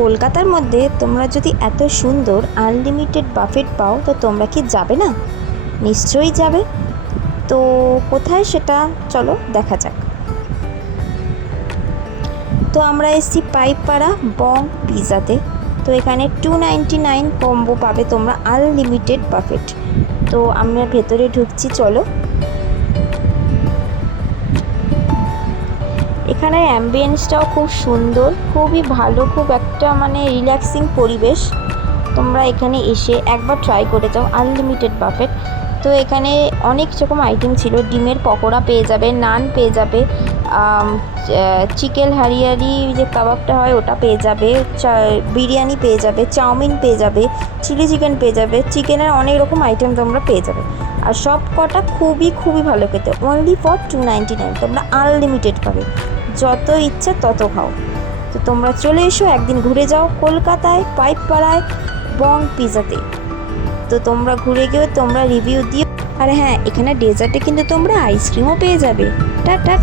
কলকাতার মধ্যে তোমরা যদি এত সুন্দর আনলিমিটেড বাফেট পাও তো তোমরা কি যাবে না? নিশ্চয়ই যাবে। তো কোথায় সেটা চলো দেখা যাক। তো আমরা এসেছি পাইকপাড়া বং পিৎজাতে। তো এখানে 299 কম্বো পাবে তোমরা আনলিমিটেড বাফেট। তো আমরা ভেতরে ঢুকছি, চলো। এখানে অ্যাম্বিয়েন্সটাও খুব সুন্দর, খুবই ভালো, খুব একটা মানে রিল্যাক্সিং পরিবেশ। তোমরা এখানে এসে একবার ট্রাই করে যাও আনলিমিটেড বাফেট। তো এখানে অনেক রকম আইটেম ছিল, ডিমের পকোড়া পেয়ে যাবে, নান পেয়ে যাবে, চিকেন হারিয়ারি যে কাবাবটা হয় ওটা পেয়ে যাবে, বিরিয়ানি পেয়ে যাবে, চাউমিন পেয়ে যাবে, চিলি চিকেন পেয়ে যাবে, চিকেনের অনেক রকম আইটেম তোমরা পেয়ে যাবে। আর সব কটা খুবই খুবই ভালো খেতে, অনলি ফর 299 তোমরা আনলিমিটেড পাবে, যত ইচ্ছা তত খাও। তো তোমরা চলে এসো, একদিন ঘুরে যাও কলকাতায় পাইকপাড়ায় বং পিৎজাতে। তো তোমরা ঘুরে গিয়ে তোমরা রিভিউ দিও। আর হ্যাঁ, এখানে ডেজার্টে কিন্তু তোমরা আইসক্রিমও পেয়ে যাবে। টাটা।